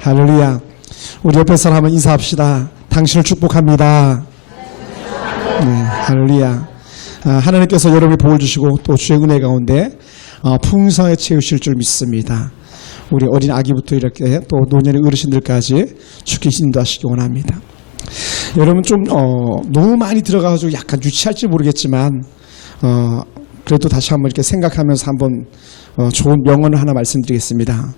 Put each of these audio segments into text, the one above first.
할렐루야. 우리 옆에 사람 한번 인사합시다. 당신을 축복합니다. 네, 할렐루야. 하나님께서 여러분이 복을 주시고 또 주의 은혜 가운데 풍성하게 채우실 줄 믿습니다. 우리 어린 아기부터 이렇게 또 노년의 어르신들까지 주께서 인도하시기 원합니다. 여러분 좀 너무 많이 들어가가지고 약간 유치할지 모르겠지만 그래도 다시 한번 이렇게 생각하면서 한번 좋은 명언을 하나 말씀드리겠습니다.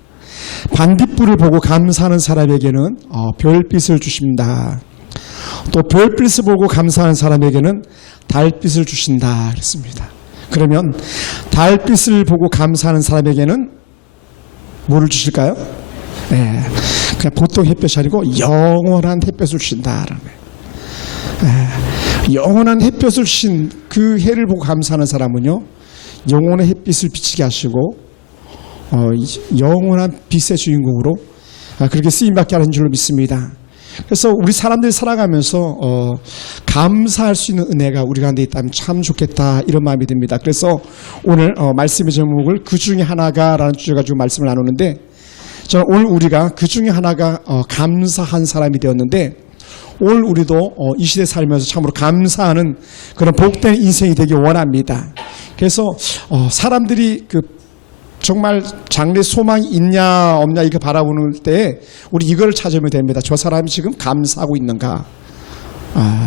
반딧불을 보고 감사하는 사람에게는 별빛을 주십니다. 또 별빛을 보고 감사하는 사람에게는 달빛을 주신다 그랬습니다. 그러면 달빛을 보고 감사하는 사람에게는 뭐를 주실까요? 네, 그냥 보통 햇볕이 아니고 영원한 햇볕을 주신다라는 거예요. 네, 영원한 햇볕을 주신 그 해를 보고 감사하는 사람은요, 영원의 햇빛을 비치게 하시고 영원한 빛의 주인공으로 그렇게 쓰임받게 하는 줄로 믿습니다. 그래서 우리 사람들이 살아가면서 감사할 수 있는 은혜가 우리 가운데 있다면 참 좋겠다, 이런 마음이 듭니다. 그래서 오늘 말씀의 제목을 그 중에 하나가 라는 주제 가지고 말씀을 나누는데, 저는 오늘 우리가 그 중에 하나가 감사한 사람이 되었는데, 오늘 우리도 이 시대에 살면서 참으로 감사하는 그런 복된 인생이 되길 원합니다. 그래서 사람들이 정말 장래 소망이 있냐 없냐 이렇게 바라보는 때에 우리 이걸 찾으면 됩니다. 저 사람이 지금 감사하고 있는가?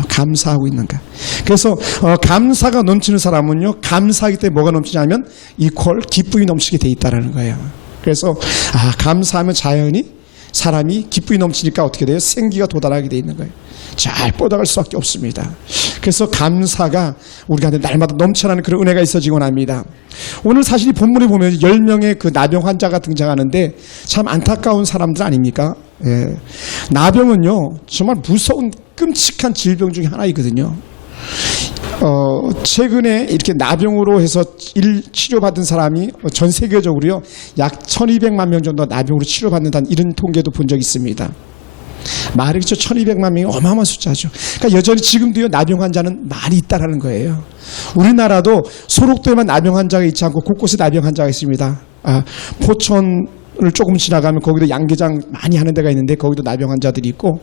감사하고 있는가? 그래서 감사가 넘치는 사람은요, 감사하기 때문에 뭐가 넘치냐면 이퀄 기쁨이 넘치게 돼 있다라는 거예요. 그래서 감사하면 자연히 사람이 기쁨이 넘치니까 어떻게 돼요? 생기가 도달하게 돼 있는 거예요. 잘 뻗어갈 수밖에 없습니다. 그래서 감사가 우리가 날마다 넘쳐나는 그런 은혜가 있어지곤 합니다. 오늘 사실 이 본문에 보면 10명의 그 나병 환자가 등장하는데 참 안타까운 사람들 아닙니까? 예. 나병은요, 정말 무서운 끔찍한 질병 중에 하나이거든요. 최근에 이렇게 나병으로 해서 치료받은 사람이 전 세계적으로요, 약 1200만 명 정도 나병으로 치료받는다는 이런 통계도 본 적이 있습니다. 말이 그렇죠. 1200만 명이 어마어마한 숫자죠. 그러니까 여전히 지금도요, 나병 환자는 많이 있다라는 거예요. 우리나라도 소록도에만 나병 환자가 있지 않고 곳곳에 나병 환자가 있습니다. 포천을 조금 지나가면 거기도 양계장 많이 하는 데가 있는데 거기도 나병 환자들이 있고,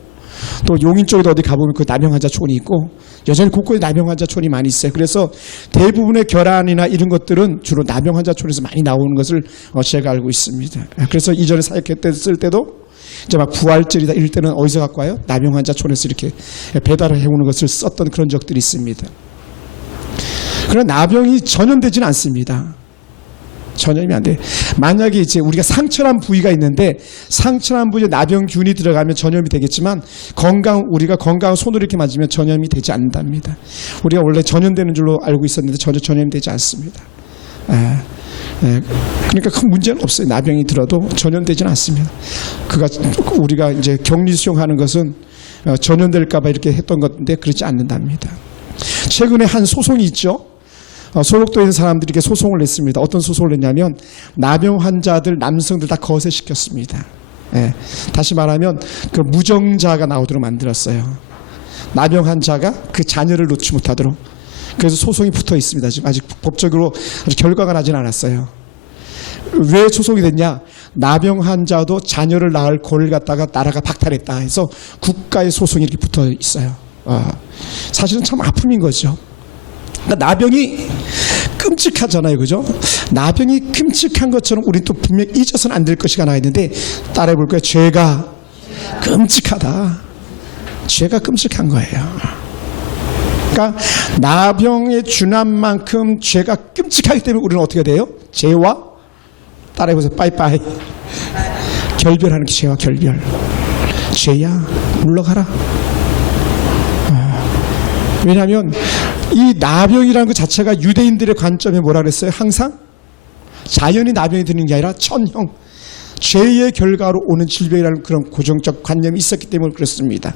또 용인 쪽에도 어디 가보면 그 나병 환자촌이 있고, 여전히 곳곳에 나병 환자촌이 많이 있어요. 그래서 대부분의 결함이나 이런 것들은 주로 나병 환자촌에서 많이 나오는 것을 제가 알고 있습니다. 그래서 이전에 사역했을 때도 이제 막 부활절이다 이럴 때는 어디서 갖고 와요? 나병 환자촌에서 이렇게 배달을 해오는 것을 썼던 그런 적들이 있습니다. 그러나 나병이 전염되지는 않습니다. 전염이 안 돼. 만약에 이제 우리가 상처난 부위가 있는데 상처난 부위에 나병균이 들어가면 전염이 되겠지만 우리가 건강한 손으로 이렇게 만지면 전염이 되지 않는답니다. 우리가 원래 전염되는 줄로 알고 있었는데 전혀 전염이 되지 않습니다. 그러니까 큰 문제는 없어요. 나병이 들어도 전염되지는 않습니다. 우리가 이제 격리 수용하는 것은 전염될까봐 이렇게 했던 건데 그렇지 않는답니다. 최근에 한 소송이 있죠. 소록도에 있는 사람들이 이렇게 소송을 냈습니다. 어떤 소송을 냈냐면 나병 환자들, 남성들 다 거세시켰습니다. 다시 말하면 그 무정자가 나오도록 만들었어요. 나병 환자가 그 자녀를 놓지 못하도록. 그래서 소송이 붙어 있습니다. 지금 아직 법적으로 결과가 나진 않았어요. 왜 소송이 됐냐? 나병 환자도 자녀를 낳을 권리를 갖다가 나라가 박탈했다 해서 국가의 소송이 이렇게 붙어 있어요. 사실은 참 아픔인 거죠. 그러니까 나병이 끔찍하잖아요, 그죠? 나병이 끔찍한 것처럼 우리 또 분명 잊어서는 안 될 것이가 나와 있는데, 따라해 볼 거예요. 죄가 끔찍하다. 죄가 끔찍한 거예요. 그러니까 나병의 준함만큼 죄가 끔찍하기 때문에 우리는 어떻게 돼요? 죄와 따라해 보세요. 빠이빠이. 결별하는 게 죄와 결별. 죄야 물러가라. 왜냐하면 이 나병이라는 것 자체가 유대인들의 관점에 뭐라 그랬어요? 항상 자연히 나병이 드는 게 아니라 천형, 죄의 결과로 오는 질병이라는 그런 고정적 관념이 있었기 때문에 그렇습니다.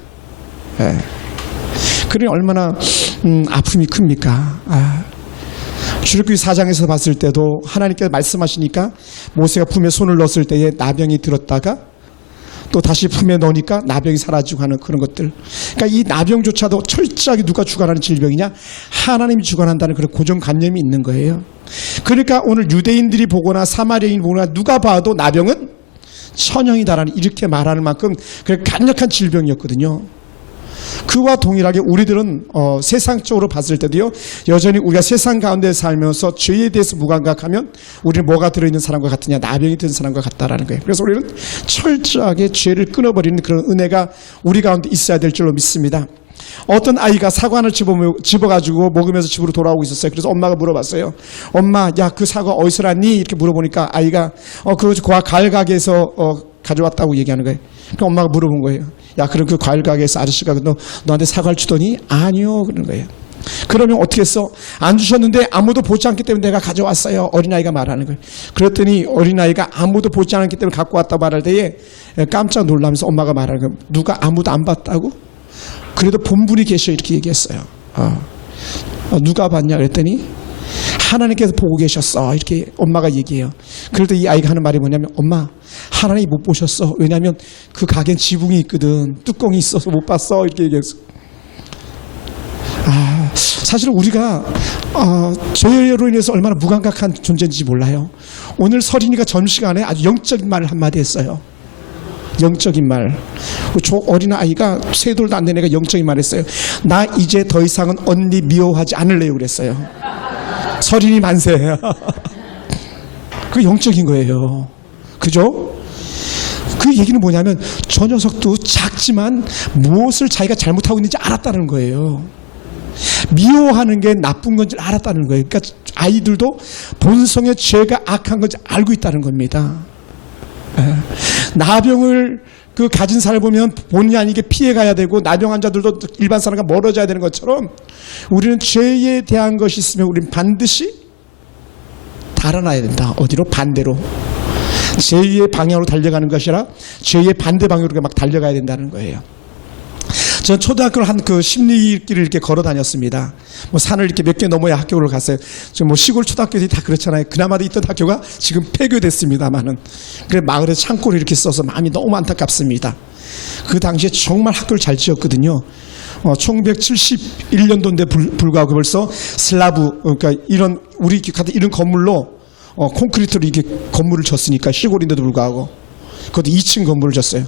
그러니 얼마나 아픔이 큽니까? 출애굽기 4장에서 봤을 때도 하나님께서 말씀하시니까 모세가 품에 손을 넣었을 때에 나병이 들었다가 또 다시 품에 넣으니까 나병이 사라지고 하는 그런 것들. 그러니까 이 나병조차도 철저하게 누가 주관하는 질병이냐? 하나님이 주관한다는 그런 고정관념이 있는 거예요. 그러니까 오늘 유대인들이 보거나 사마리아인이 보거나 누가 봐도 나병은 천형이다라는 이렇게 말하는 만큼 그 강력한 질병이었거든요. 그와 동일하게 우리들은 세상적으로 봤을 때도요, 여전히 우리가 세상 가운데 살면서 죄에 대해서 무감각하면 우리는 뭐가 들어있는 사람과 같으냐, 나병이 든 사람과 같다라는 거예요. 그래서 우리는 철저하게 죄를 끊어버리는 그런 은혜가 우리 가운데 있어야 될 줄로 믿습니다. 어떤 아이가 사과를 집어가지고 먹으면서 집으로 돌아오고 있었어요. 그래서 엄마가 물어봤어요. 엄마, 야, 그 사과 어디서 났니? 이렇게 물어보니까 아이가 그 과일 가게에서 가져왔다고 얘기하는 거예요. 그럼 엄마가 물어본 거예요. 야, 그럼 그 과일 가게에서 아저씨가 너한테 사과를 주더니? 아니요, 그러는 거예요. 그러면 어떻게 했어? 안 주셨는데 아무도 보지 않기 때문에 내가 가져왔어요. 어린아이가 말하는 거예요. 그랬더니 어린아이가 아무도 보지 않기 때문에 갖고 왔다고 말할 때에 깜짝 놀라면서 엄마가 말하는 거예요. 누가 아무도 안 봤다고? 그래도 본분이 계셔, 이렇게 얘기했어요. 누가 봤냐 그랬더니 하나님께서 보고 계셨어, 이렇게 엄마가 얘기해요. 그래도 이 아이가 하는 말이 뭐냐면, 엄마, 하나님 못 보셨어. 왜냐하면 그 가게엔 지붕이 있거든. 뚜껑이 있어서 못 봤어, 이렇게 얘기했어. 사실 우리가 죄로 인해서 얼마나 무감각한 존재인지 몰라요. 오늘 서린이가 점심시간에 아주 영적인 말을 한마디 했어요. 영적인 말. 어린아이가 3돌도 안 된 애가 영적인 말 했어요. 나 이제 더 이상은 언니 미워하지 않을래요, 그랬어요. 서린이 만세. 그 영적인 거예요. 그죠? 그 얘기는 뭐냐면 저 녀석도 작지만 무엇을 자기가 잘못하고 있는지 알았다는 거예요. 미워하는 게 나쁜 건지 알았다는 거예요. 그러니까 아이들도 본성의 죄가 악한 건지 알고 있다는 겁니다. 나병을 가진 사람을 보면 본의 아니게 피해가야 되고, 나병 환자들도 일반 사람과 멀어져야 되는 것처럼 우리는 죄에 대한 것이 있으면 우리는 반드시 달아나야 된다. 어디로? 반대로. 죄의 방향으로 달려가는 것이 아니라 죄의 반대 방향으로 막 달려가야 된다는 거예요. 저는 초등학교를 한 심리길을 이렇게 걸어 다녔습니다. 산을 이렇게 몇 개 넘어야 학교를 갔어요. 지금 시골 초등학교들이 다 그렇잖아요. 그나마도 있던 학교가 지금 폐교됐습니다만은. 그래 마을에 창고를 이렇게 써서 마음이 너무 안타깝습니다. 그 당시에 정말 학교를 잘 지었거든요. 1971년도인데 불구하고 벌써 슬라브, 그러니까 우리 같은 이런 건물로 콘크리트로 이렇게 건물을 졌으니까, 시골인데도 불구하고. 그것도 2층 건물을 졌어요.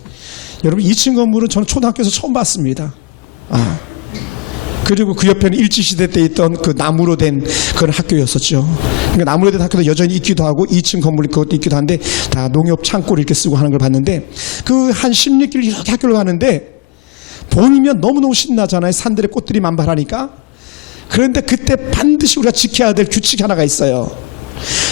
여러분, 2층 건물은 저는 초등학교에서 처음 봤습니다. 그리고 그 옆에는 일제시대 때 있던 그 나무로 된 그런 학교였었죠. 그러니까 나무로 된 학교도 여전히 있기도 하고 2층 건물이 그것도 있기도 한데 다 농협 창고를 이렇게 쓰고 하는 걸 봤는데, 그 한 16길 이렇게 학교를 가는데 봄이면 너무너무 신나잖아요. 산들의 꽃들이 만발하니까. 그런데 그때 반드시 우리가 지켜야 될 규칙이 하나가 있어요.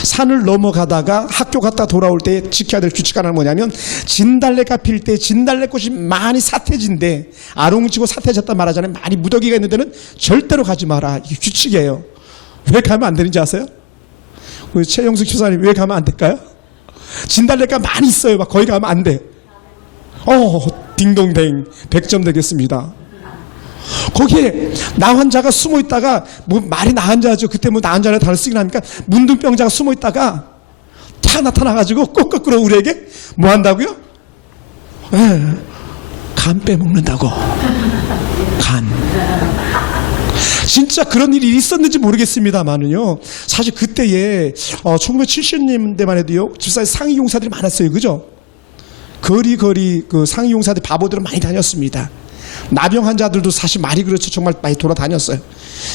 산을 넘어가다가 학교 갔다 돌아올 때 지켜야 될 규칙 하나는 뭐냐면, 진달래가 필 때 진달래꽃이 많이 사태진데, 아롱지고 사태졌단 말하잖아요. 많이 무더기가 있는 데는 절대로 가지 마라. 이게 규칙이에요. 왜 가면 안 되는지 아세요? 우리 최영숙 집사님, 왜 가면 안 될까요? 진달래가 많이 있어요. 막 거기 가면 안 돼. 딩동댕 100점 되겠습니다. 거기에 나 환자가 숨어 있다가, 말이 나 환자죠. 그때 나 환자를 단어 쓰긴 합니까? 문둥병자가 숨어 있다가 탁 나타나가지고 꼭 우리에게 뭐 한다고요? 간 빼먹는다고. 간. 진짜 그런 일이 있었는지 모르겠습니다만은요. 사실 그때에 1970년대만 해도요, 집사에 상위 용사들이 많았어요. 그죠? 거리 그 상위 용사들 바보들은 많이 다녔습니다. 나병 환자들도 사실 말이 그렇죠. 정말 많이 돌아다녔어요.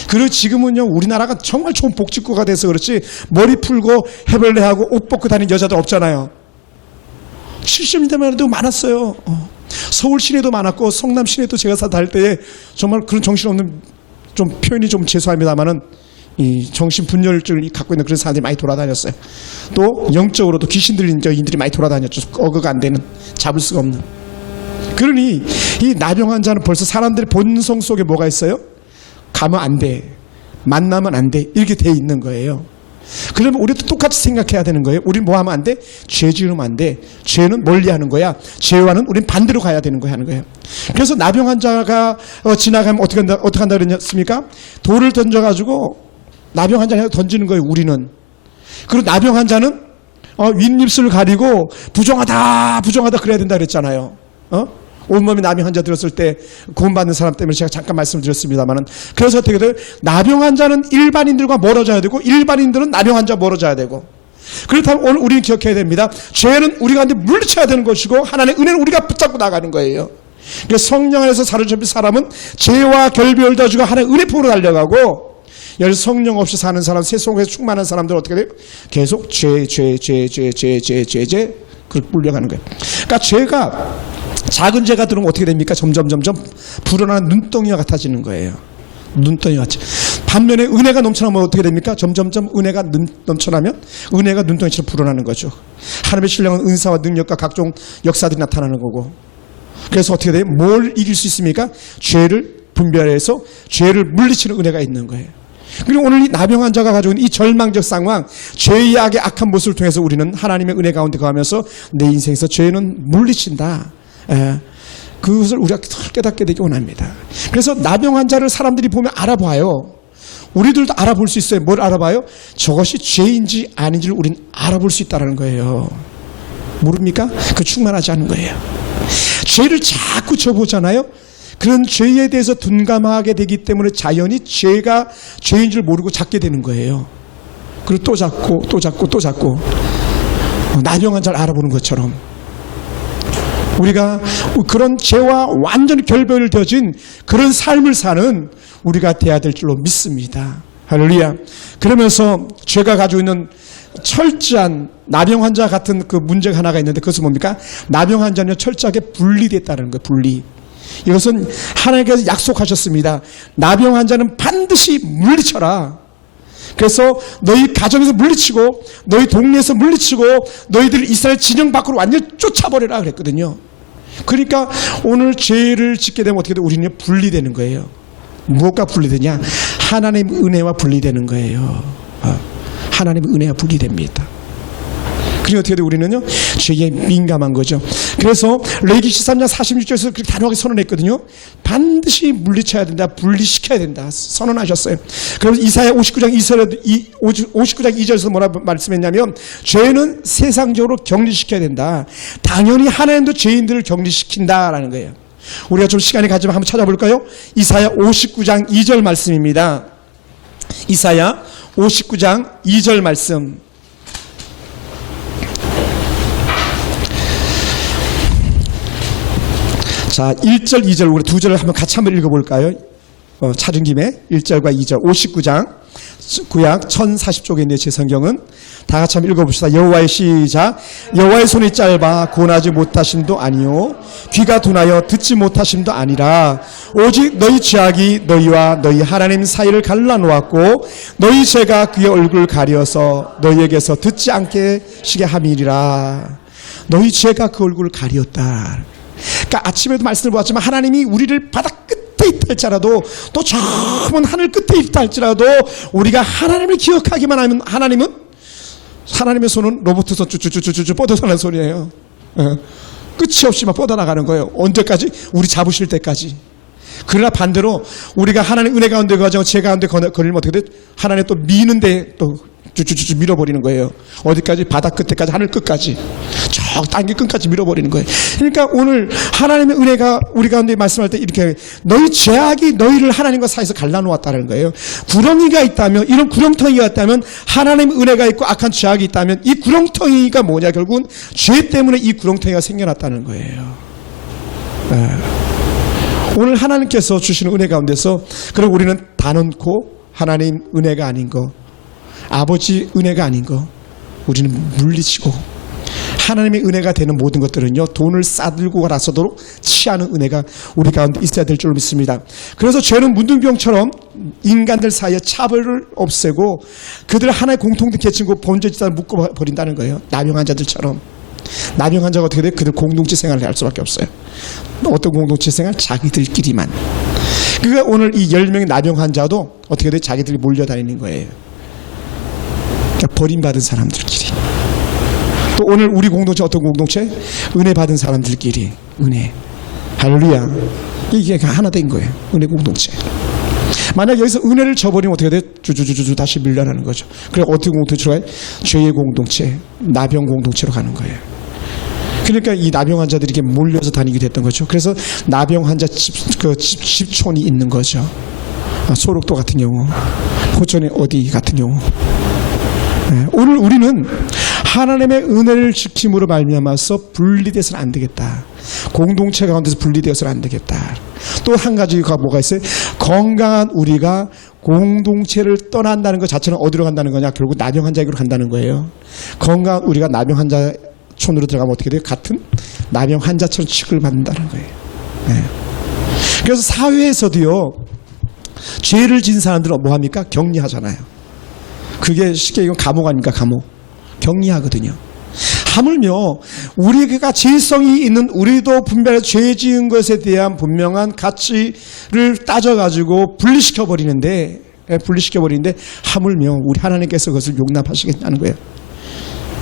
그리고 지금은요, 우리나라가 정말 좋은 복지국가가 돼서 그렇지 머리 풀고 해벌레하고 옷 벗고 다니는 여자들 없잖아요. 70년대만 해도 많았어요. 서울 시내도 많았고 성남 시내도 제가 다닐 때에 정말 그런 정신없는, 좀 표현이 좀 죄송합니다만은 이 정신분열증을 갖고 있는 그런 사람들이 많이 돌아다녔어요. 또 영적으로도 귀신 들린 저인들이 많이 돌아다녔죠. 어거가 안 되는, 잡을 수가 없는. 그러니 이 나병 환자는 벌써 사람들의 본성 속에 뭐가 있어요? 가면 안 돼, 만나면 안 돼, 이렇게 돼 있는 거예요. 그러면 우리도 똑같이 생각해야 되는 거예요. 우리는 뭐 하면 안 돼? 죄 지으면 안 돼. 죄는 멀리 하는 거야. 죄와는 우리는 반대로 가야 되는 거야 하는 거예요. 그래서 나병 환자가 지나가면 어떻게 한다 그랬습니까? 돌을 던져가지고 나병 환자를 던지는 거예요, 우리는. 그리고 나병 환자는 윗입술을 가리고 부정하다 그래야 된다 그랬잖아요. 온몸이 나병 환자 들었을 때 구원받는 사람 때문에 제가 잠깐 말씀을 드렸습니다만은, 그래서 어떻게 돼요? 나병 환자는 일반인들과 멀어져야 되고, 일반인들은 나병 환자 멀어져야 되고, 그렇다면 오늘 우리는 기억해야 됩니다. 죄는 우리 가운데 물리쳐야 되는 것이고 하나님의 은혜는 우리가 붙잡고 나가는 거예요. 그러니까 성령 안에서 사로잡힌 사람은 죄와 결별을 다 주고 하나님의 은혜 품으로 달려가고, 여기서 성령 없이 사는 사람, 세속에서 충만한 사람들은 어떻게 돼요? 계속 죄 그렇게 물려가는 거예요. 그러니까 죄가, 작은 죄가 들어오면 어떻게 됩니까? 점점 불어나는 눈덩이와 같아지는 거예요. 눈덩이 같이. 반면에 은혜가 넘쳐나면 어떻게 됩니까? 점점 은혜가 넘쳐나면 은혜가 눈덩이처럼 불어나는 거죠. 하나님의 신령한 은사와 능력과 각종 역사들이 나타나는 거고. 그래서 어떻게 돼요? 뭘 이길 수 있습니까? 죄를 분별해서 죄를 물리치는 은혜가 있는 거예요. 그리고 오늘 이 나병 환자가 가지고 있는 이 절망적 상황, 죄의 악의 악한 모습을 통해서 우리는 하나님의 은혜 가운데 거하면서 내 인생에서 죄는 물리친다. 그것을 우리가 깨닫게 되기 원합니다. 그래서 나병 환자를 사람들이 보면 알아봐요. 우리들도 알아볼 수 있어요. 뭘 알아봐요? 저것이 죄인지 아닌지를 우리는 알아볼 수 있다는 거예요. 모릅니까? 그 충만하지 않은 거예요. 죄를 자꾸 져보잖아요. 그런 죄에 대해서 둔감하게 되기 때문에 자연히 죄가 죄인 줄 모르고 잡게 되는 거예요. 그리고 또 잡고 나병 환자를 알아보는 것처럼 우리가 그런 죄와 완전히 결별을 되어진 그런 삶을 사는 우리가 돼야 될 줄로 믿습니다. 할렐루야. 그러면서 죄가 가지고 있는 철저한 나병 환자 같은 그 문제가 하나가 있는데, 그것은 뭡니까? 나병 환자는 철저하게 분리됐다는 거예요. 분리. 이것은 하나님께서 약속하셨습니다. 나병 환자는 반드시 물리쳐라. 그래서 너희 가정에서 물리치고 너희 동네에서 물리치고 너희들 이스라엘 진영 밖으로 완전히 쫓아버려라 그랬거든요. 그러니까 오늘 죄를 짓게 되면 어떻게 돼? 우리는 분리되는 거예요. 무엇과 분리되냐? 하나님의 은혜와 분리되는 거예요. 하나님의 은혜와 분리됩니다. 그리고 어떻게 돼? 우리는요, 죄에 민감한 거죠. 그래서 레위기 13장 46절에서 그렇게 단호하게 선언했거든요. 반드시 물리쳐야 된다, 분리시켜야 된다 선언하셨어요. 그래서 이사야 59장 2절에서 뭐라 말씀했냐면, 죄는 세상적으로 격리시켜야 된다. 당연히 하나님도 죄인들을 격리시킨다라는 거예요. 우리가 좀 시간이 가지면 한번 찾아볼까요? 이사야 59장 2절 말씀입니다. 이사야 59장 2절 말씀. 자, 1절, 2절, 우리 두 절을 같이 한번 읽어볼까요? 찾은 김에 1절과 2절, 59장, 구약 1040쪽에 있는 제 성경은 다 같이 한번 읽어봅시다. 여호와의 시작. 여호와의 손이 짧아 고나지 못하심도 아니요 귀가 둔하여 듣지 못하심도 아니라 오직 너희 죄악이 너희와 너희 하나님 사이를 갈라놓았고 너희 죄가 그의 얼굴을 가려서 너희에게서 듣지 않게 시게 함이리라. 너희 죄가 그 얼굴을 가리었다. 그러니까 아침에도 말씀을 보았지만 하나님이 우리를 바다 끝에 있다 할지라도 또 저 먼 하늘 끝에 있다 할지라도 우리가 하나님을 기억하기만 하면 하나님의 손은 로봇 손 쭈쭈쭈쭈쭈 뻗어나가는 손이에요. 끝이 없이 막 뻗어나가는 거예요. 언제까지? 우리 잡으실 때까지. 그러나 반대로 우리가 하나님 은혜 가운데 가지고 죄 가운데 걸리면 어떻게 돼? 하나님 또 미는데 또 쭈쭈쭈쭈 밀어버리는 거예요. 어디까지? 바다 끝에까지, 하늘 끝까지, 저 땅의 끝까지 밀어버리는 거예요. 그러니까 오늘 하나님의 은혜가 우리 가운데 말씀할 때 이렇게 너희 죄악이 너희를 하나님과 사이에서 갈라놓았다는 거예요. 구렁이가 있다면, 이런 구렁텅이가 있다면, 하나님의 은혜가 있고 악한 죄악이 있다면 이 구렁텅이가 뭐냐? 결국은 죄 때문에 이 구렁텅이가 생겨났다는 거예요. 오늘 하나님께서 주시는 은혜 가운데서, 그리고 우리는 다 넣고 하나님 은혜가 아닌 거, 아버지 은혜가 아닌 거 우리는 물리치고, 하나님의 은혜가 되는 모든 것들은요, 돈을 싸들고 나서도록 취하는 은혜가 우리 가운데 있어야 될 줄 믿습니다. 그래서 죄는 문둥병처럼 인간들 사이에 차별을 없애고 그들 하나의 공통된 계층과 본질 집단을 묶어버린다는 거예요. 나병 환자들처럼. 나병 환자가 어떻게 돼요? 그들 공동체 생활을 할 수밖에 없어요. 어떤 공동체 생활? 자기들끼리만. 그러니까 오늘 이 10명의 나병 환자도 어떻게 돼요? 자기들이 몰려다니는 거예요. 그러니까 버림받은 사람들끼리. 또 오늘 우리 공동체 어떤 공동체? 은혜 받은 사람들끼리. 은혜. 할렐루야. 이게 하나 된 거예요. 은혜 공동체. 만약 여기서 은혜를 저버리면 어떻게 돼? 주주주주 다시 밀려나는 거죠. 그래 어떻게 공동체로 가요? 죄의 공동체, 나병 공동체로 가는 거예요. 그러니까 이 나병 환자들이 이렇게 몰려서 다니게 됐던 거죠. 그래서 나병 환자 집촌이 있는 거죠. 소록도 같은 경우, 포천의 어디 같은 경우. 오늘 우리는 하나님의 은혜를 지킴으로 말미암아서 분리돼서는 안 되겠다. 공동체 가운데서 분리되어서는 안 되겠다. 또 한 가지가 뭐가 있어요? 건강한 우리가 공동체를 떠난다는 것 자체는 어디로 간다는 거냐? 결국 나병 환자에게로 간다는 거예요. 건강한 우리가 나병 환자촌으로 들어가면 어떻게 돼요? 같은 나병 환자처럼 취급을 받는다는 거예요. 그래서 사회에서도요, 죄를 지은 사람들은 뭐합니까? 격리하잖아요. 그게 쉽게 이건 감옥 아닙니까? 감옥. 격리하거든요. 하물며 우리가 죄성이 있는 우리도 분별해 죄 지은 것에 대한 분명한 가치를 따져가지고 분리시켜버리는데 하물며 우리 하나님께서 그것을 용납하시겠냐는 거예요.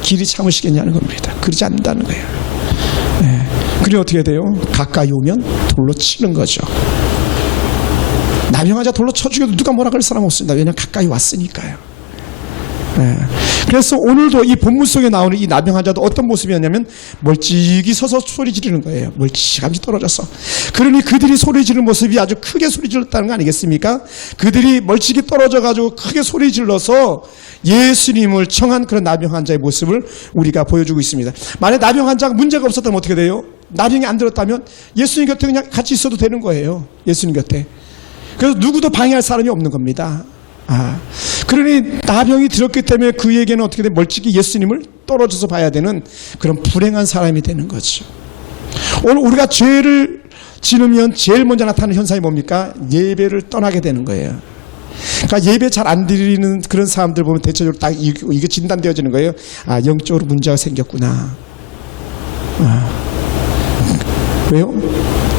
길이 참으시겠냐는 겁니다. 그러지 않는다는 거예요. 그리고 어떻게 돼요? 가까이 오면 돌로 치는 거죠. 나병 환자 돌로 쳐 죽여도 누가 뭐라 그럴 사람 없습니다. 왜냐하면 가까이 왔으니까요. 그래서 오늘도 이 본문 속에 나오는 이 나병 환자도 어떤 모습이었냐면 멀찍이 서서 소리 지르는 거예요. 멀찌감치 떨어져서. 그러니 그들이 소리 지르는 모습이 아주 크게 소리 질렀다는 거 아니겠습니까? 그들이 멀찍이 떨어져 가지고 크게 소리 질러서 예수님을 청한 그런 나병 환자의 모습을 우리가 보여주고 있습니다. 만약 나병 환자가 문제가 없었다면 어떻게 돼요? 나병이 안 들었다면 예수님 곁에 그냥 같이 있어도 되는 거예요. 예수님 곁에. 그래서 누구도 방해할 사람이 없는 겁니다. 그러니 나병이 들었기 때문에 그에게는 어떻게 돼? 멀찍이 예수님을 떨어져서 봐야 되는 그런 불행한 사람이 되는 거죠. 오늘 우리가 죄를 지으면 제일 먼저 나타나는 현상이 뭡니까? 예배를 떠나게 되는 거예요. 그러니까 예배 잘 안 드리는 그런 사람들 보면 대체적으로 딱 이게 진단되어지는 거예요. 영적으로 문제가 생겼구나. 왜요?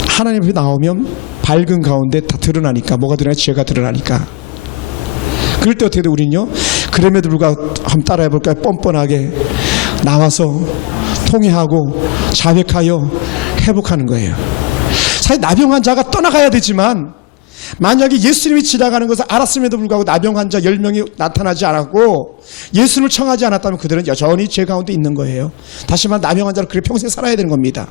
하나님 앞에 나오면 밝은 가운데 다 드러나니까. 뭐가 드러나요? 죄가 드러나니까. 그럴 때 어떻게 돼? 우리는요, 그럼에도 불구하고 한번 따라해 볼까요? 뻔뻔하게 나와서 통회하고 자백하여 회복하는 거예요. 사실 나병 환자가 떠나가야 되지만 만약에 예수님이 지나가는 것을 알았음에도 불구하고 나병 환자 10명이 나타나지 않았고 예수님을 청하지 않았다면 그들은 여전히 죄 가운데 있는 거예요. 다시 말해 나병 환자로 그렇게 평생 살아야 되는 겁니다.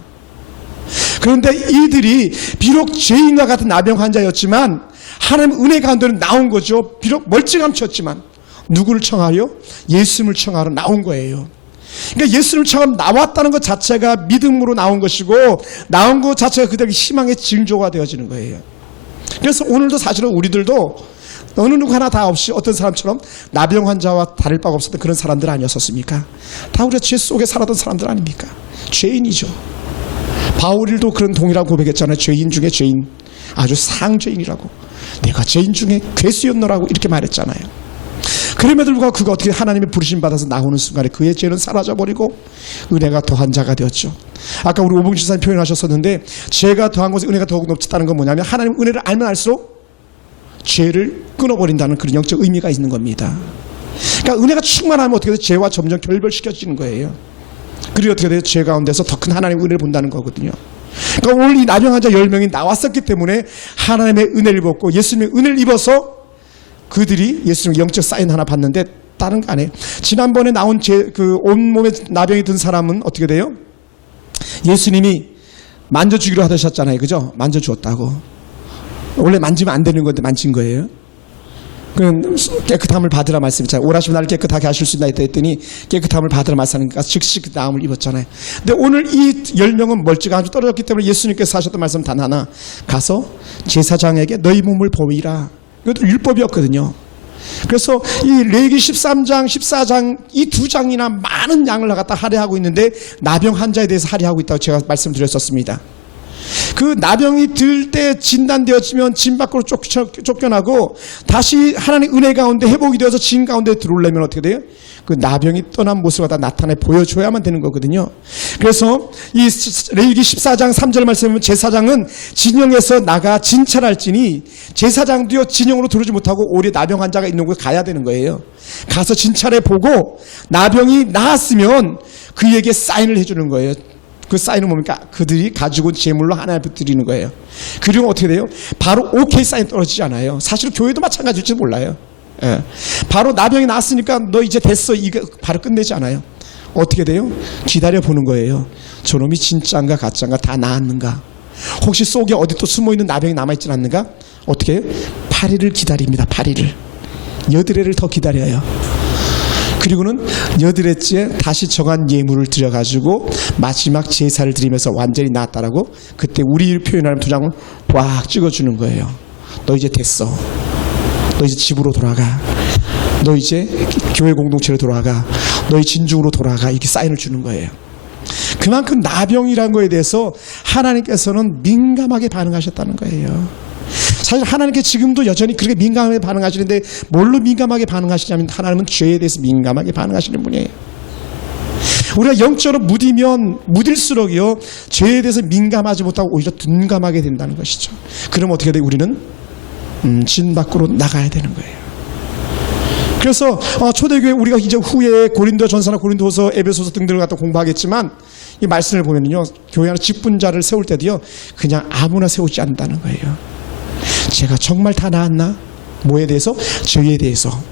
그런데 이들이 비록 죄인과 같은 나병 환자였지만 하나님의 은혜 가운데는 나온 거죠. 비록 멀찌감치였지만 누구를 청하려? 예수님을 청하러 나온 거예요. 그러니까 예수님을 청하러 나왔다는 것 자체가 믿음으로 나온 것이고 나온 것 자체가 그들에게 희망의 징조가 되어지는 거예요. 그래서 오늘도 사실은 우리들도 어느 누구 하나 다 없이 어떤 사람처럼 나병 환자와 다를 바가 없었던 그런 사람들 아니었었습니까? 다 우리가 죄 속에 살았던 사람들 아닙니까? 죄인이죠. 바울도 그런 동일한 고백했잖아요. 죄인 중에 죄인, 아주 상죄인이라고. 내가 죄인 중에 괴수였노라고 이렇게 말했잖아요. 그럼에도 불구하고 그가 어떻게 하나님의 부르심 받아서 나오는 순간에 그의 죄는 사라져버리고 은혜가 더한 자가 되었죠. 아까 우리 오봉 지사님 표현하셨었는데 죄가 더한 것에 은혜가 더욱 높다는 건 뭐냐면 하나님 은혜를 알면 알수록 죄를 끊어버린다는 그런 영적 의미가 있는 겁니다. 그러니까 은혜가 충만하면 어떻게 돼요? 죄와 점점 결별시켜지는 거예요. 그리고 어떻게 돼요? 죄 가운데서 더 큰 하나님의 은혜를 본다는 거거든요. 그러니까 오늘 이 나병 환자 10명이 나왔었기 때문에 하나님의 은혜를 입었고 예수님의 은혜를 입어서 그들이 예수님의 영적 사인 하나 받는데 다른 거 아니에요. 지난번에 나온 그 온몸에 나병이 든 사람은 어떻게 돼요? 예수님이 만져주기로 하셨잖아요. 그죠? 만져주었다고. 원래 만지면 안 되는 건데 만진 거예요. 그럼 깨끗함을 받으라 말씀이잖아요. 오라시면 나를 깨끗하게 하실 수 있나 했더니 깨끗함을 받으라 말씀하니까 즉시 그 나음을 입었잖아요. 근데 오늘 이 10명은 멀찌감치 떨어졌기 때문에 예수님께서 하셨던 말씀 단 하나, 가서 제사장에게 너희 몸을 보이라. 이것도 율법이었거든요. 그래서 이 레위기 13장, 14장 이 두 장이나 많은 양을 갖다 할애하고 있는데 나병 환자에 대해서 할애하고 있다고 제가 말씀드렸었습니다. 그 나병이 들 때 진단되어지면 진 밖으로 쫓겨나고 다시 하나님의 은혜 가운데 회복이 되어서 진 가운데 들어오려면 어떻게 돼요? 그 나병이 떠난 모습을 다 나타내 보여줘야만 되는 거거든요. 그래서 이 레위기 14장 3절 말씀에 제사장은 진영에서 나가 진찰할지니 제사장도요 진영으로 들어오지 못하고 오히려 나병 환자가 있는 곳에 가야 되는 거예요. 가서 진찰해 보고 나병이 나았으면 그에게 사인을 해주는 거예요. 그 사인은 뭡니까? 그들이 가지고 온 제물로 하나님 앞에 드리는 거예요. 그리고 어떻게 돼요? 바로 오케이 사인 떨어지지 않아요. 사실 교회도 마찬가지일지 몰라요. 예. 바로 나병이 나왔으니까 너 이제 됐어. 이거 바로 끝내지 않아요. 어떻게 돼요? 기다려 보는 거예요. 저놈이 진짜인가 가짜인가 다 나았는가? 혹시 속에 어디 또 숨어있는 나병이 남아있지 않는가? 어떻게 해요? 8일을 기다립니다. 8일을. 여드레를 더 기다려요. 그리고는 여드레째 다시 정한 예물을 드려가지고 마지막 제사를 드리면서 완전히 나았다라고 그때 우리 표현하는 두 장을 꽉 찍어주는 거예요. 너 이제 됐어. 너 이제 집으로 돌아가. 너 이제 교회 공동체로 돌아가. 너희 진중으로 돌아가. 이렇게 사인을 주는 거예요. 그만큼 나병이라는 거에 대해서 하나님께서는 민감하게 반응하셨다는 거예요. 사실 하나님께 지금도 여전히 그렇게 민감하게 반응하시는데 뭘로 민감하게 반응하시냐면 하나님은 죄에 대해서 민감하게 반응하시는 분이에요. 우리가 영적으로 무딜수록요 죄에 대해서 민감하지 못하고 오히려 둔감하게 된다는 것이죠. 그럼 어떻게 돼? 우리는 진 밖으로 나가야 되는 거예요. 그래서 초대교회 우리가 이제 후에 고린도전서나 고린도서, 에베소서 등등을 갖다 공부하겠지만 이 말씀을 보면요 교회 안에 직분자를 세울 때도요 그냥 아무나 세우지 않는다는 거예요. 제가 정말 다 나았나? 뭐에 대해서? 죄에 대해서.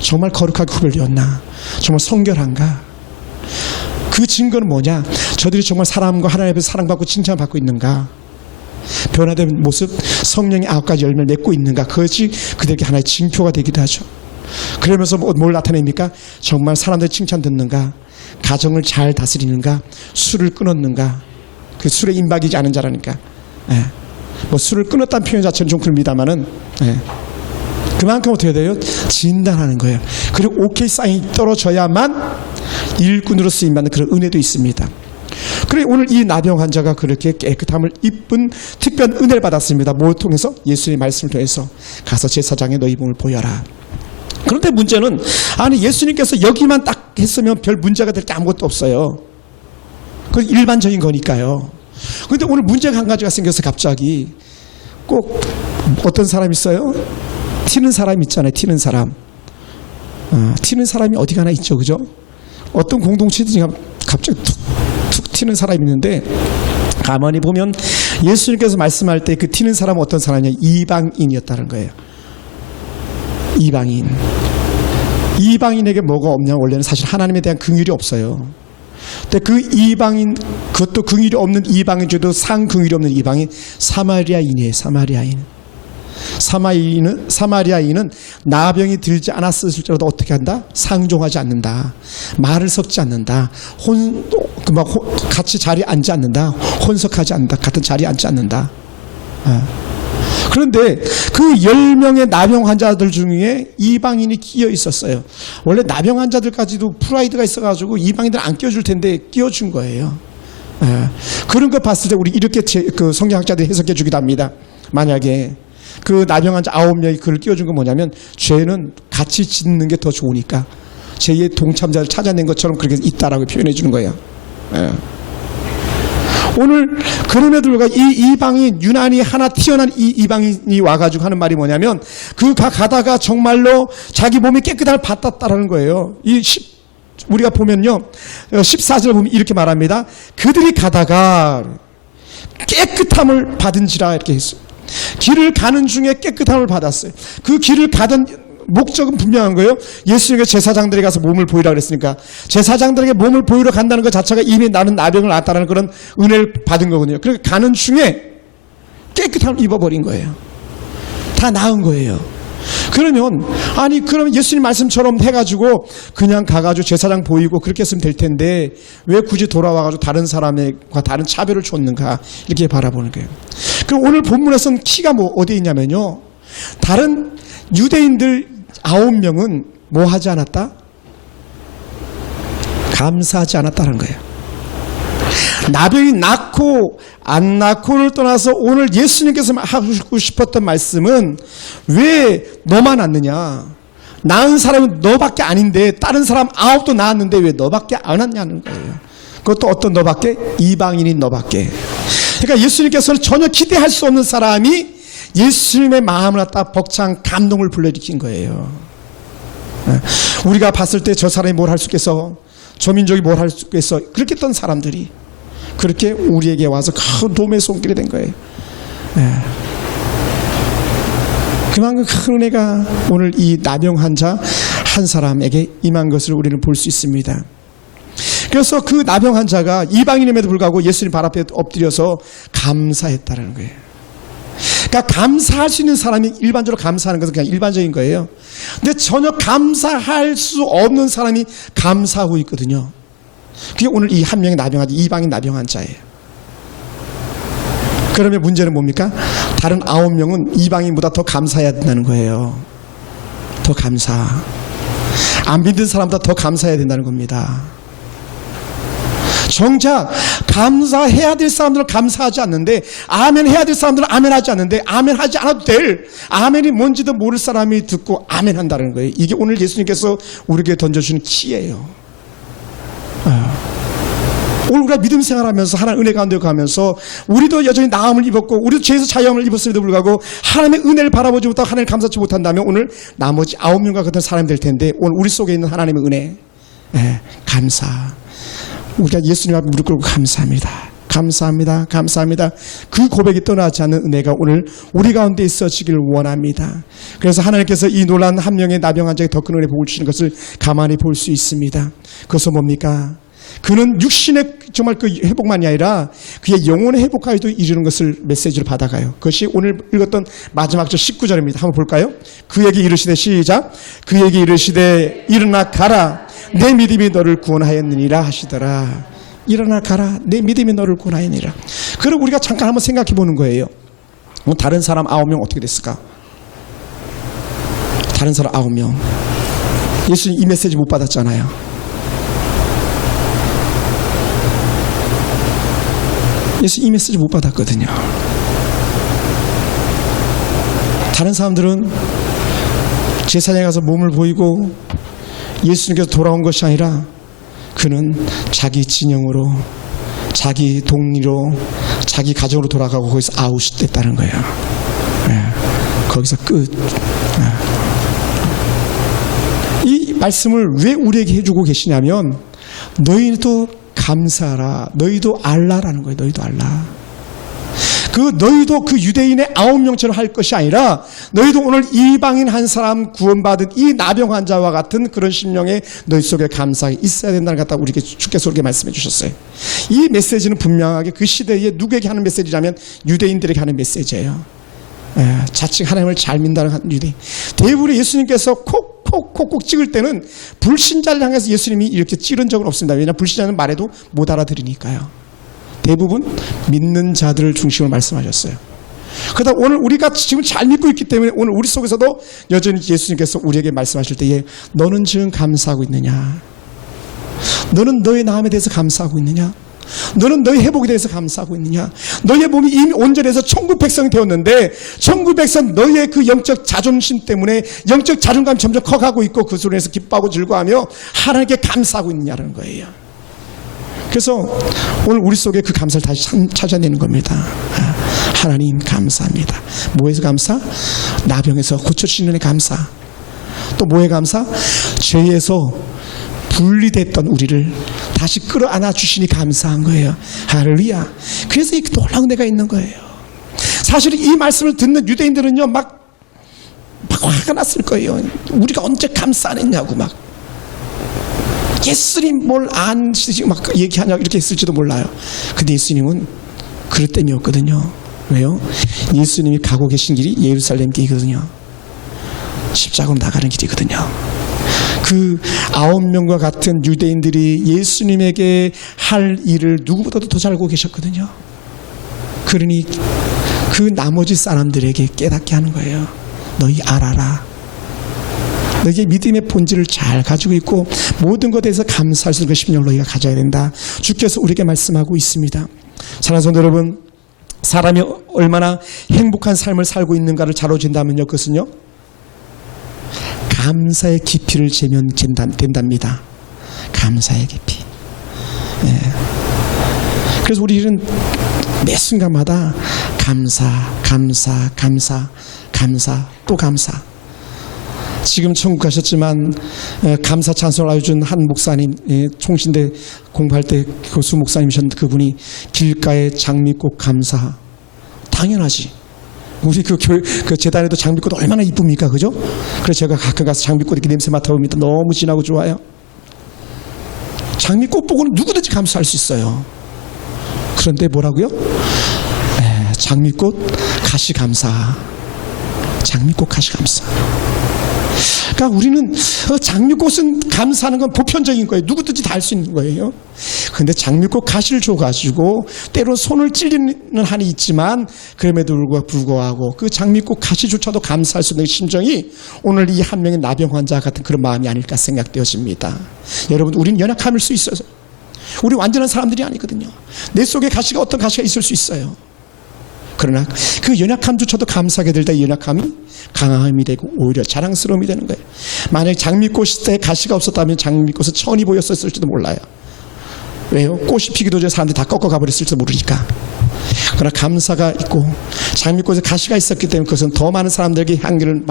정말 거룩하게 구별되었나? 정말 성결한가? 그 증거는 뭐냐? 저들이 정말 사람과 하나님 앞에서 사랑받고 칭찬받고 있는가? 변화된 모습, 성령의 9가지 열매를 맺고 있는가? 그것이 그들에게 하나의 징표가 되기도 하죠. 그러면서 뭘 나타냅니까? 정말 사람들의 칭찬 듣는가? 가정을 잘 다스리는가? 술을 끊었는가? 그 술에 임박이지 않은 자라니까. 예. 뭐 술을 끊었다는 표현 자체는 좀 그럽니다만은 예. 그만큼 어떻게 돼요? 진단하는 거예요. 그리고 오케이 사인이 떨어져야만 일꾼으로 쓰임받는 그런 은혜도 있습니다. 그래 오늘 이 나병 환자가 그렇게 깨끗함을 입은 특별한 은혜를 받았습니다. 뭘 통해서? 예수님의 말씀을 통해서 가서 제사장에 너희 몸을 보여라. 그런데 문제는 아니 예수님께서 여기만 딱 했으면 별 문제가 될 게 아무것도 없어요. 그건 일반적인 거니까요. 그런데 오늘 문제가 한 가지가 생겨서 갑자기 꼭 어떤 사람 있어요? 튀는 사람 있잖아요. 튀는 사람. 튀는 사람이 어디 가나 있죠. 그죠? 어떤 공동체든지 갑자기 툭 튀는 사람이 있는데 가만히 보면 예수님께서 말씀할 때 그 튀는 사람은 어떤 사람이냐? 이방인이었다는 거예요. 이방인. 이방인에게 뭐가 없냐? 원래는 사실 하나님에 대한 긍휼이 없어요. 근데 그 이방인, 그것도 긍휼이 없는 이방인 중에도 상긍휼이 없는 이방인, 사마리아인이에요. 사마리아인은 나병이 들지 않았을지라도 어떻게 한다? 상종하지 않는다. 말을 섞지 않는다. 같이 자리에 앉지 않는다. 혼석하지 않는다. 같은 자리에 앉지 않는다. 그런데 그 10명의 나병 환자들 중에 이방인이 끼어 있었어요. 원래 나병 환자들까지도 프라이드가 있어가지고 이방인들 안 끼워줄 텐데 끼워준 거예요. 그런 거 봤을 때 우리 이렇게 그 성경학자들이 해석해 주기도 합니다. 만약에 그 나병 환자 9명이 그를 끼워준 건 뭐냐면 죄는 같이 짓는 게 더 좋으니까 죄의 동참자를 찾아낸 것처럼 그렇게 있다라고 표현해 주는 거예요. 오늘 그럼에도 불구하고 이 이방인 유난히 하나 튀어난 이 이방인이 와가지고 하는 말이 뭐냐면 가다가 정말로 자기 몸이 깨끗함을 받았다라는 거예요. 우리가 보면요 14절 보면 이렇게 말합니다. 그들이 가다가 깨끗함을 받은지라 이렇게 했어요. 길을 가는 중에 깨끗함을 받았어요. 그 길을 가던 목적은 분명한 거예요. 예수님께서 제사장들에게 가서 몸을 보이라 그랬으니까 제사장들에게 몸을 보이러 간다는 것 자체가 이미 나는 나병을 낫다는 그런 은혜를 받은 거거든요. 그러니까 가는 중에 깨끗함을 입어버린 거예요. 다 나은 거예요. 그러면 예수님 말씀처럼 해가지고 그냥 가가지고 제사장 보이고 그렇게 했으면 될 텐데 왜 굳이 돌아와가지고 다른 사람과 다른 차별을 줬는가 이렇게 바라보는 거예요. 그럼 오늘 본문에서는 키가 어디에 있냐면요. 다른 유대인들 9명은 뭐 하지 않았다? 감사하지 않았다는 거예요. 나병이 낫고 안 낫고를 떠나서 오늘 예수님께서 하고 싶었던 말씀은 왜 너만 낫느냐? 나은 사람은 너밖에 아닌데 다른 사람 9도 나았는데 왜 너밖에 안 왔냐는 거예요. 그것도 어떤 너밖에? 이방인인 너밖에. 그러니까 예수님께서는 전혀 기대할 수 없는 사람이 예수님의 마음을 갖다 벅찬 감동을 불러일으킨 거예요. 우리가 봤을 때 저 사람이 뭘 할 수 있겠어? 저 민족이 뭘 할 수 있겠어? 그렇게 했던 사람들이 그렇게 우리에게 와서 큰 도움의 손길이 된 거예요. 그만큼 큰 은혜가 오늘 이 나병 환자 한 사람에게 임한 것을 우리는 볼 수 있습니다. 그래서 그 나병 환자가 이방인임에도 불구하고 예수님 발 앞에 엎드려서 감사했다는 거예요. 그러니까 감사할 수 있는 사람이 일반적으로 감사하는 것은 그냥 일반적인 거예요. 근데 전혀 감사할 수 없는 사람이 감사하고 있거든요. 그게 오늘 이 한 명의 나병 환자, 이방인 나병 환자예요. 그러면 문제는 뭡니까? 다른 9명은 이방인보다 더 감사해야 된다는 거예요. 더 감사. 안 믿는 사람보다 더 감사해야 된다는 겁니다. 정작 감사해야 될 사람들은 감사하지 않는데, 아멘 해야 될 사람들은 아멘 하지 않는데, 아멘 하지 않아도 될, 아멘이 뭔지도 모를 사람이 듣고 아멘 한다는 거예요. 이게 오늘 예수님께서 우리에게 던져주는 키예요. 오늘 우리가 믿음 생활하면서 하나님 은혜 가운데 가면서 우리도 여전히 나음을 입었고 우리도 죄에서 자유함을 입었음에도 불구하고 하나님의 은혜를 바라보지 못하고 하나님을 감사치 못한다면 오늘 나머지 9명과 같은 사람이 될 텐데, 오늘 우리 속에 있는 하나님의 은혜, 감사. 우리가 예수님 앞에 무릎 꿇고 감사합니다. 감사합니다. 감사합니다. 그 고백이 떠나지 않는 은혜가 오늘 우리 가운데 있어지길 원합니다. 그래서 하나님께서 이 놀란 한 명의 나병 환자에게 더 큰 은혜 복을 주시는 것을 가만히 볼 수 있습니다. 그것은 뭡니까? 그는 육신의 정말 그 회복만이 아니라 그의 영혼의 회복까지도 이루는 것을 메시지를 받아가요. 그것이 오늘 읽었던 마지막 절 19절입니다. 한번 볼까요? 그에게 이르시되, 시작. 그에게 이르시되 일어나 가라, 내 믿음이 너를 구원하였느니라 하시더라. 일어나 가라, 내 믿음이 너를 구원하였느니라. 그럼 우리가 잠깐 한번 생각해 보는 거예요. 다른 사람 9명 어떻게 됐을까? 다른 사람 9명. 예수님 이 메시지 못 받았잖아요. 예수 이 메시지 못 받았거든요. 다른 사람들은 제사장에 가서 몸을 보이고 예수님께서 돌아온 것이 아니라 그는 자기 진영으로, 자기 동리로, 자기 가정으로 돌아가고 거기서 아웃이 됐다는 거예요. 거기서 끝. 이 말씀을 왜 우리에게 해주고 계시냐면, 너희도 감사하라, 너희도 알라라는 거예요. 너희도 알라. 너희도 그 유대인의 9명처럼 할 것이 아니라, 너희도 오늘 이방인 한 사람 구원받은 이 나병 환자와 같은 그런 심령에 너희 속에 감사가 있어야 된다는 것 같다. 우리에게 주께서 그렇게 말씀해 주셨어요. 이 메시지는 분명하게 그 시대에 누구에게 하는 메시지라면 유대인들에게 하는 메시지예요. 자칭 하나님을 잘 믿는다는 유대인. 대부분 예수님께서 콕콕콕콕 찍을 때는 불신자를 향해서 예수님이 이렇게 찌른 적은 없습니다. 왜냐하면 불신자는 말해도 못 알아들으니까요. 대부분 믿는 자들을 중심으로 말씀하셨어요. 그러다 오늘 우리가 지금 잘 믿고 있기 때문에 오늘 우리 속에서도 여전히 예수님께서 우리에게 말씀하실 때에, 너는 지금 감사하고 있느냐? 너는 너의 나음에 대해서 감사하고 있느냐? 너는 너의 회복에 대해서 감사하고 있느냐? 너의 몸이 이미 온전해서 천국 백성이 되었는데, 천국 백성 너의 그 영적 자존심 때문에 영적 자존감이 점점 커가고 있고 그 소리에서 기뻐하고 즐거워하며 하나님께 감사하고 있느냐라는 거예요. 그래서 오늘 우리 속에 그 감사를 다시 찾아내는 겁니다. 하나님 감사합니다. 뭐에서 감사? 나병에서 고쳐주시는 애 감사. 또 뭐에 감사? 죄에서 분리됐던 우리를 다시 끌어안아 주시니 감사한 거예요. 할렐루야. 그래서 이 놀라운 데가 있는 거예요. 사실 이 말씀을 듣는 유대인들은요, 막 화가 났을 거예요. 우리가 언제 감사 안 했냐고, 막 예수님 뭘 안 막 얘기하냐고 이렇게 했을지도 몰라요. 근데 예수님은 그럴 땜이었거든요. 왜요? 예수님이 가고 계신 길이 예루살렘 길이거든요. 십자가로 나가는 길이거든요. 그 9명과 같은 유대인들이 예수님에게 할 일을 누구보다도 더 잘 알고 계셨거든요. 그러니 그 나머지 사람들에게 깨닫게 하는 거예요. 너희 알아라. 너희의 믿음의 본질을 잘 가지고 있고 모든 것에 대해서 감사할 수 있는 그 심령을 너희가 가져야 된다. 주께서 우리에게 말씀하고 있습니다. 사랑하는 성도 여러분, 사람이 얼마나 행복한 삶을 살고 있는가를 자로진다면요, 그것은요, 감사의 깊이를 재면 된답니다. 감사의 깊이. 그래서 우리는 매 순간마다 감사, 또 감사. 지금 천국 가셨지만 감사 찬송을 알려준 한 목사님, 총신대 공부할 때 교수 목사님이셨는데 그분이 길가에 장미꽃 감사. 당연하지. 우리 그 재단에도 장미꽃 얼마나 이쁩니까, 그죠? 그래서 제가 가끔 가서 장미꽃 이렇게 냄새 맡아봅니다. 너무 진하고 좋아요. 장미꽃 보고는 누구든지 감사할 수 있어요. 그런데 뭐라고요? 장미꽃 가시감사. 장미꽃 가시감사. 그러니까 우리는 장미꽃은 감사하는 건 보편적인 거예요. 누구든지 다 할 수 있는 거예요. 그런데 장미꽃 가시를 줘가지고 때로 손을 찔리는 한이 있지만 그럼에도 불구하고 그 장미꽃 가시조차도 감사할 수 있는 심정이 오늘 이 한 명의 나병 환자 같은 그런 마음이 아닐까 생각되어집니다. 여러분, 우리는 연약함일 수 있어요. 우리 완전한 사람들이 아니거든요. 내 속에 가시가 어떤 가시가 있을 수 있어요. 그러나 그 연약함조차도 감사하게 될 때 연약함이 강함이 되고 오히려 자랑스러움이 되는 거예요. 만약에 장미꽃에 가시가 없었다면 장미꽃은 천이 보였을지도 몰라요. 왜요? 꽃이 피기도 전에 사람들이 다 꺾어 가버렸을지도 모르니까. 그러나 감사가 있고 장미꽃에 가시가 있었기 때문에 그것은 더 많은 사람들에게 향기를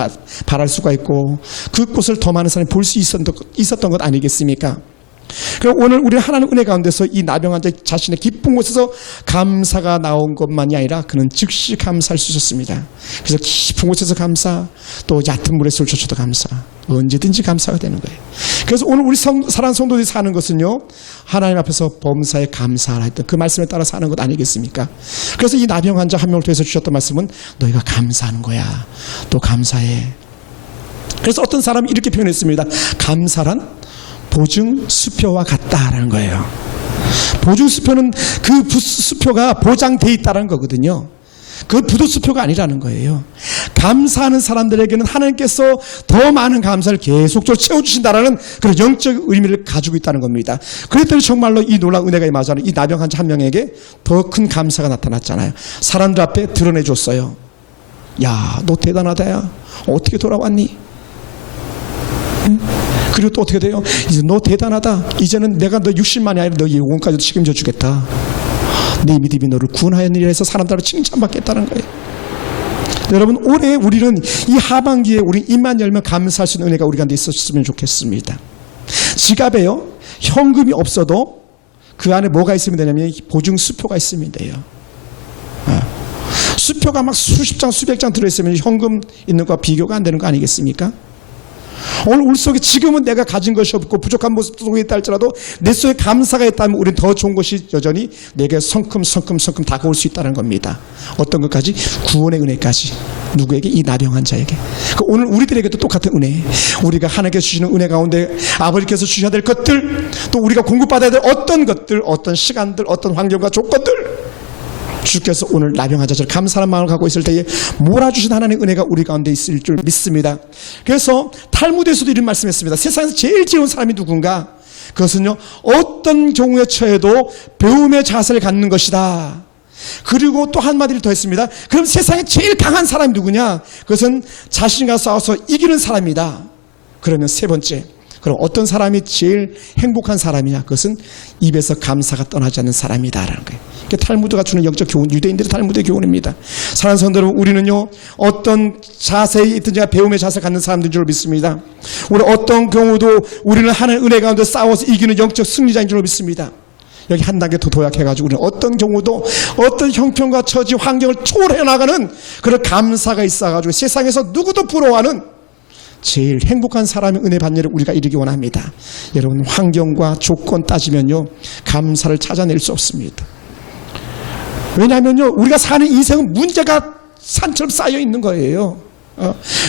발할 수가 있고 그 꽃을 더 많은 사람이 볼 수 있었던 것 아니겠습니까? 그럼 오늘 우리 하나님 은혜 가운데서 이 나병 환자 자신의 기쁜 곳에서 감사가 나온 것만이 아니라 그는 즉시 감사할 수 있었습니다. 그래서 깊은 곳에서 감사, 또 얕은 물에 쏠쳐쳐도 감사, 언제든지 감사가 되는 거예요. 그래서 오늘 우리 사랑하는 성도들이 사는 것은요, 하나님 앞에서 범사에 감사하라 했던 그 말씀에 따라 사는 것 아니겠습니까? 그래서 이 나병 환자 한 명을 통해서 주셨던 말씀은 너희가 감사하는 거야. 또 감사해. 그래서 어떤 사람이 이렇게 표현했습니다. 감사란 보증 수표와 같다라는 거예요. 보증 수표는 그 수표가 보장돼 있다는 거거든요. 그 부도 수표가 아니라는 거예요. 감사하는 사람들에게는 하나님께서 더 많은 감사를 계속적으로 채워주신다라는 그런 영적 의미를 가지고 있다는 겁니다. 그랬더니 정말로 이 놀라운 은혜가 임하자는 이 나병 환자 한 명에게 더 큰 감사가 나타났잖아요. 사람들 앞에 드러내줬어요. 야, 너 대단하다. 야, 어떻게 돌아왔니? 응? 그리고 또 어떻게 돼요? 이제 너 대단하다. 이제는 내가 너 60만이 아니라 너 영혼까지도 책임져 주겠다. 네 믿음이 너를 구원하였느니라 해서 사람들로 칭찬받겠다는 거예요. 여러분, 올해 우리는 이 하반기에 우리 입만 열면 감사할 수 있는 은혜가 우리 가운데 있었으면 좋겠습니다. 지갑에요, 현금이 없어도 그 안에 뭐가 있으면 되냐면 보증 수표가 있으면 돼요. 수표가 막 수십 장 수백 장 들어있으면 현금 있는 것과 비교가 안 되는 거 아니겠습니까? 오늘 우리 속에 지금은 내가 가진 것이 없고 부족한 모습 속에 있다 할지라도 내 속에 감사가 있다면 우리는 더 좋은 것이 여전히 내게 성큼 다가올 수 있다는 겁니다. 어떤 것까지? 구원의 은혜까지. 누구에게? 이 나병 환자에게. 오늘 우리들에게도 똑같은 은혜. 우리가 하나님께서 주시는 은혜 가운데 아버지께서 주셔야 될 것들, 또 우리가 공급받아야 될 어떤 것들, 어떤 시간들, 어떤 환경과 조건들, 주께서 오늘 나병 환자처럼 감사하는 마음을 갖고 있을 때에 몰아주신 하나님의 은혜가 우리 가운데 있을 줄 믿습니다. 그래서 탈무드에서도 이런 말씀했습니다. 세상에서 제일 지혜로운 사람이 누군가? 그것은요, 어떤 경우에 처해도 배움의 자세를 갖는 것이다. 그리고 또 한마디를 더 했습니다. 그럼 세상에 제일 강한 사람이 누구냐? 그것은 자신과 싸워서 이기는 사람이다. 그러면 세 번째, 그럼 어떤 사람이 제일 행복한 사람이냐? 그것은 입에서 감사가 떠나지 않는 사람이다라는 거예요. 이게 탈무드가 주는 영적 교훈, 유대인들의 탈무드의 교훈입니다. 사랑하는 성도 여러분, 우리는요, 어떤 자세에 있든지 배움의 자세를 갖는 사람들인 줄 믿습니다. 우리 어떤 경우도 우리는 하나님의 은혜 가운데 싸워서 이기는 영적 승리자인 줄 믿습니다. 여기 한 단계 더 도약해가지고 우리는 어떤 경우도 어떤 형편과 처지, 환경을 초월해 나가는 그런 감사가 있어가지고 세상에서 누구도 부러워하는 제일 행복한 사람의 은혜 받는 일을 우리가 이루기 원합니다. 여러분, 환경과 조건 따지면요, 감사를 찾아낼 수 없습니다. 왜냐하면요, 우리가 사는 인생은 문제가 산처럼 쌓여 있는 거예요.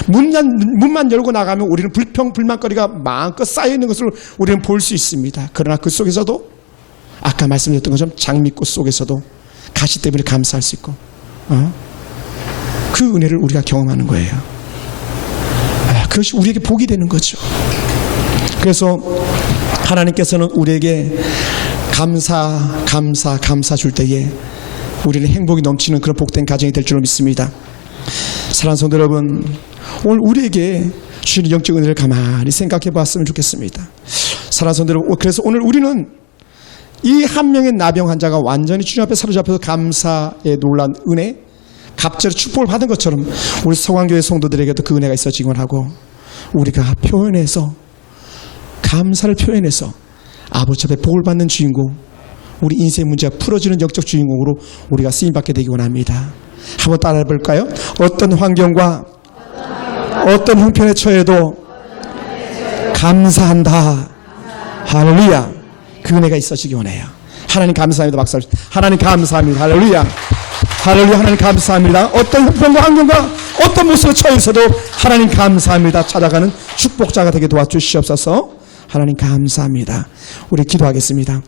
문만 열고 나가면 우리는 불평불만거리가 마음껏 쌓여 있는 것을 우리는 볼 수 있습니다. 그러나 그 속에서도 아까 말씀드렸던 것처럼 장미꽃 속에서도 가시 때문에 감사할 수 있고, 그 은혜를 우리가 경험하는 거예요. 그것이 우리에게 복이 되는 거죠. 그래서 하나님께서는 우리에게 감사 줄 때에 우리는 행복이 넘치는 그런 복된 가정이 될 줄로 믿습니다. 사랑하는 성도 여러분, 오늘 우리에게 주시는 영적 은혜를 가만히 생각해 봤으면 좋겠습니다. 사랑하는 성도 여러분, 그래서 오늘 우리는 이 한 명의 나병 환자가 완전히 주님 앞에 사로잡혀서 감사의 놀란 은혜, 갑절의 축복을 받은 것처럼 우리 성황교회 성도들에게도 그 은혜가 있어지기만 하고, 우리가 표현해서 감사를 표현해서 아버지 앞에 복을 받는 주인공, 우리 인생의 문제가 풀어지는 영적 주인공으로 우리가 쓰임받게 되기 원합니다. 한번 따라해 볼까요? 어떤 환경과 어떤 형편에 처해도 감사한다. 할렐루야. 그 은혜가 있어지기 원해요. 하나님 감사합니다. 박수. 하나님 감사합니다. 할렐루야. 할렐루야. 하나님 감사합니다. 어떤 형편과 환경과 어떤 모습에 처해서도 하나님 감사합니다. 찾아가는 축복자가 되게 도와주시옵소서. 하나님 감사합니다. 우리 기도하겠습니다.